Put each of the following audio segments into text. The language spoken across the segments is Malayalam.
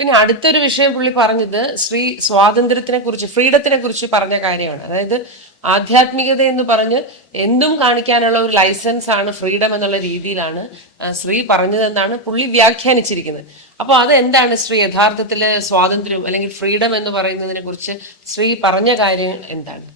പിന്നെ അടുത്തൊരു വിഷയം പുള്ളി പറഞ്ഞത് ശ്രീ സ്വാതന്ത്ര്യത്തിനെ കുറിച്ച് ഫ്രീഡത്തിനെ കുറിച്ച് പറഞ്ഞ കാര്യമാണ്. അതായത് ആധ്യാത്മികത എന്ന് പറഞ്ഞ് എന്തും കാണിക്കാനുള്ള ഒരു ലൈസൻസ് ആണ് ഫ്രീഡം എന്നുള്ള രീതിയിലാണ് ശ്രീ പറഞ്ഞതെന്നാണ് പുള്ളി വ്യാഖ്യാനിച്ചിരിക്കുന്നത്. അപ്പോൾ അത് എന്താണ് ശ്രീ യഥാർത്ഥത്തിൽ സ്വാതന്ത്ര്യം അല്ലെങ്കിൽ ഫ്രീഡം എന്ന് പറയുന്നതിനെ കുറിച്ച് ശ്രീ പറഞ്ഞ കാര്യം എന്താണ്?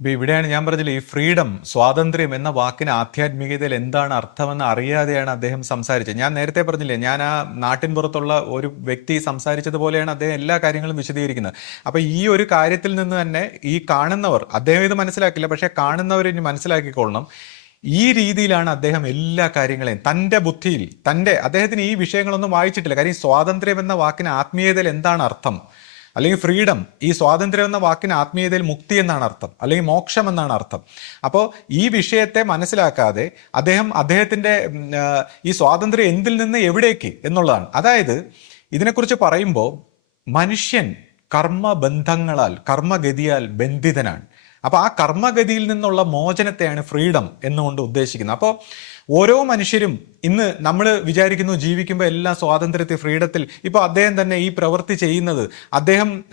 ഇവിടെയാണ് ഞാൻ പറഞ്ഞില്ലേ ഈ ഫ്രീഡം സ്വാതന്ത്ര്യം എന്ന വാക്കിന് ആധ്യാത്മികതയിൽ എന്താണ് അർത്ഥമെന്ന് അറിയാതെയാണ് അദ്ദേഹം സംസാരിച്ചത്. ഞാൻ നേരത്തെ പറഞ്ഞില്ലേ ഞാൻ ആ നാട്ടിൻ പുറത്തുള്ള ഒരു വ്യക്തി സംസാരിച്ചതുപോലെയാണ് അദ്ദേഹം എല്ലാ കാര്യങ്ങളും വിശദീകരിക്കുന്നത്. അപ്പൊ ഈ ഒരു കാര്യത്തിൽ നിന്ന് തന്നെ ഈ കാണുന്നവർ അദ്ദേഹം ഇത് മനസ്സിലാക്കില്ല പക്ഷേ കാണുന്നവർ ഇനി മനസ്സിലാക്കിക്കൊള്ളണം. ഈ രീതിയിലാണ് അദ്ദേഹം എല്ലാ കാര്യങ്ങളെയും തന്റെ ബുദ്ധിയിൽ തന്റെ അദ്ദേഹത്തിന് ഈ വിഷയങ്ങളൊന്നും വായിച്ചിട്ടില്ല. കാര്യം സ്വാതന്ത്ര്യം എന്ന വാക്കിന് ആത്മീയതയിൽ എന്താണ് അർത്ഥം? അല്ലെങ്കിൽ ഫ്രീഡം ഈ സ്വാതന്ത്ര്യം എന്ന വാക്കിന് ആത്മീയതയിൽ മുക്തി എന്നാണ് അർത്ഥം അല്ലെങ്കിൽ മോക്ഷം എന്നാണ് അർത്ഥം. അപ്പോൾ ഈ വിഷയത്തെ മനസ്സിലാക്കാതെ അദ്ദേഹം അദ്ദേഹത്തിന്റെ ഈ സ്വാതന്ത്ര്യം എന്തിൽ നിന്ന് എവിടേക്ക് എന്നുള്ളതാണ്. അതായത് ഇതിനെക്കുറിച്ച് പറയുമ്പോൾ മനുഷ്യൻ കർമ്മബന്ധങ്ങളാൽ കർമ്മഗതിയാൽ ബന്ധിതനാണ്. അപ്പോൾ ആ കർമ്മഗതിയിൽ നിന്നുള്ള മോചനത്തെയാണ് ഫ്രീഡം എന്നുകൊണ്ട് ഉദ്ദേശിക്കുന്നത്. അപ്പോൾ ഓരോ മനുഷ്യരും ഇന്ന് നമ്മൾ വിചാരിക്കുന്നു ജീവിക്കുമ്പോൾ എല്ലാ സ്വാതന്ത്ര്യത്തിൽ ഫ്രീഡത്തിൽ. ഇപ്പോൾ അദ്ദേഹം തന്നെ ഈ പ്രവൃത്തി ചെയ്യുന്നത്. അദ്ദേഹം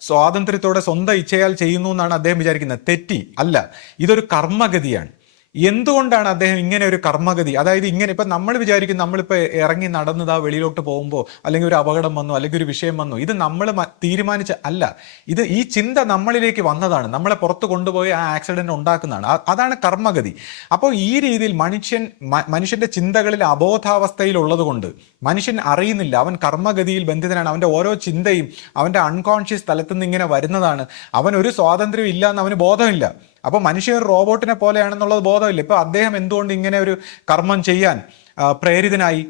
സ്വാതന്ത്ര്യത്തോടെ സ്വന്തം ഇച്ഛയാൽ ചെയ്യുന്നു എന്നാണ് അദ്ദേഹം വിചാരിക്കുന്നത്. തെറ്റി അല്ല. ഇതൊരു കർമ്മഗതിയാണ്. എന്തുകൊണ്ടാണ് അദ്ദേഹം ഇങ്ങനെ ഒരു കർമ്മഗതി? അതായത് ഇങ്ങനെ ഇപ്പം നമ്മൾ വിചാരിക്കും നമ്മളിപ്പോൾ ഇറങ്ങി നടന്നതാ വെളിയിലോട്ട് പോകുമ്പോൾ അല്ലെങ്കിൽ ഒരു അപകടം വന്നു അല്ലെങ്കിൽ ഒരു വിഷയം വന്നു. ഇത് നമ്മൾ തീരുമാനിച്ച അല്ല. ഇത് ഈ ചിന്ത നമ്മളിലേക്ക് വന്നതാണ്. നമ്മളെ പുറത്ത് കൊണ്ടുപോയി ആ ആക്സിഡന്റ് ഉണ്ടാക്കുന്നതാണ്. അതാണ് കർമ്മഗതി. അപ്പോൾ ഈ രീതിയിൽ മനുഷ്യൻ മനുഷ്യന്റെ ചിന്തകളിൽ അബോധാവസ്ഥയിലുള്ളത് കൊണ്ട് മനുഷ്യൻ അറിയുന്നില്ല. അവൻ കർമ്മഗതിയിൽ ബന്ധിതനാണ്. അവന്റെ ഓരോ ചിന്തയും അവന്റെ അൺകോൺഷ്യസ് തലത്തിൽ നിന്ന് ഇങ്ങനെ വരുന്നതാണ്. അവൻ ഒരു സ്വാതന്ത്ര്യം ഇല്ല എന്ന് അവന് ബോധമില്ല. അപ്പൊ മനുഷ്യൻ ഒരു റോബോട്ടിനെ പോലെയാണെന്നുള്ളത് ബോധമില്ല. ഇപ്പൊ അദ്ദേഹം എന്തുകൊണ്ട് ഇങ്ങനെ ഒരു കർമ്മം ചെയ്യാൻ പ്രേരിതനായി?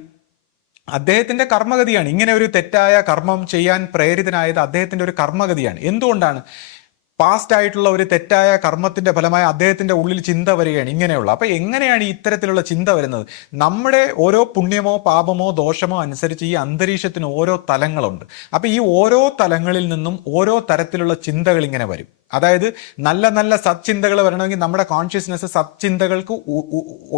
അദ്ദേഹത്തിന്റെ കർമ്മഗതിയാണ്. ഇങ്ങനെ ഒരു തെറ്റായ കർമ്മം ചെയ്യാൻ പ്രേരിതനായത് അദ്ദേഹത്തിന്റെ ഒരു കർമ്മഗതിയാണ്. എന്തുകൊണ്ടാണ്? പാസ്റ്റ് ആയിട്ടുള്ള ഒരു തെറ്റായ കർമ്മത്തിന്റെ ഫലമായി അദ്ദേഹത്തിന്റെ ഉള്ളിൽ ചിന്ത വരികയാണ്. ഇങ്ങനെയുള്ള. അപ്പൊ എങ്ങനെയാണ് ഇത്തരത്തിലുള്ള ചിന്ത വരുന്നത്? നമ്മുടെ ഓരോ പുണ്യമോ പാപമോ ദോഷമോ അനുസരിച്ച് ഈ അന്തരീക്ഷത്തിന് ഓരോ തലങ്ങളുണ്ട്. അപ്പൊ ഈ ഓരോ തലങ്ങളിൽ നിന്നും ഓരോ തരത്തിലുള്ള ചിന്തകൾ ഇങ്ങനെ വരും. അതായത് നല്ല നല്ല സത്ചിന്തകൾ വരണമെങ്കിൽ നമ്മുടെ കോൺഷ്യസ്നെസ് സത്ചിന്തകൾക്ക്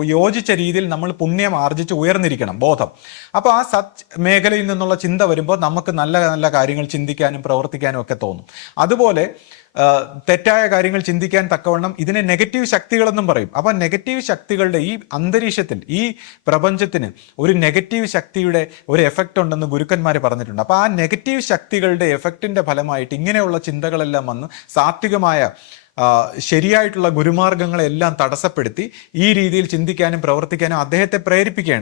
യോജിച്ച രീതിയിൽ നമ്മൾ പുണ്യം ആർജിച്ച് ഉയർന്നിരിക്കണം. ബോധം. അപ്പോൾ ആ സത് മേഖലയിൽ നിന്നുള്ള ചിന്ത വരുമ്പോൾ നമുക്ക് നല്ല നല്ല കാര്യങ്ങൾ ചിന്തിക്കാനും പ്രവർത്തിക്കാനും ഒക്കെ തോന്നും. അതുപോലെ തെറ്റായ കാര്യങ്ങൾ ചിന്തിക്കാൻ തക്കവണ്ണം ഇതിനെ നെഗറ്റീവ് ശക്തികളെന്നും പറയും. അപ്പോൾ നെഗറ്റീവ് ശക്തികളുടെ ഈ അന്തരീക്ഷത്തിൽ ഈ പ്രപഞ്ചത്തിന് ഒരു നെഗറ്റീവ് ശക്തിയുടെ ഒരു എഫക്റ്റ് ഉണ്ടെന്ന് ഗുരുക്കന്മാർ പറഞ്ഞിട്ടുണ്ട്. അപ്പോൾ ആ നെഗറ്റീവ് ശക്തികളുടെ എഫക്റ്റിന്റെ ഫലമായിട്ട് ഇങ്ങനെയുള്ള ചിന്തകളെല്ലാം വന്ന് സാത്വികമായ ശരിയായിട്ടുള്ള ഗുരുമാർഗങ്ങളെല്ലാം തടസ്സപ്പെടുത്തി ഈ രീതിയിൽ ചിന്തിക്കാനും പ്രവർത്തിക്കാനും അദ്ദേഹത്തെ പ്രേരിപ്പിക്കുകയാണ്.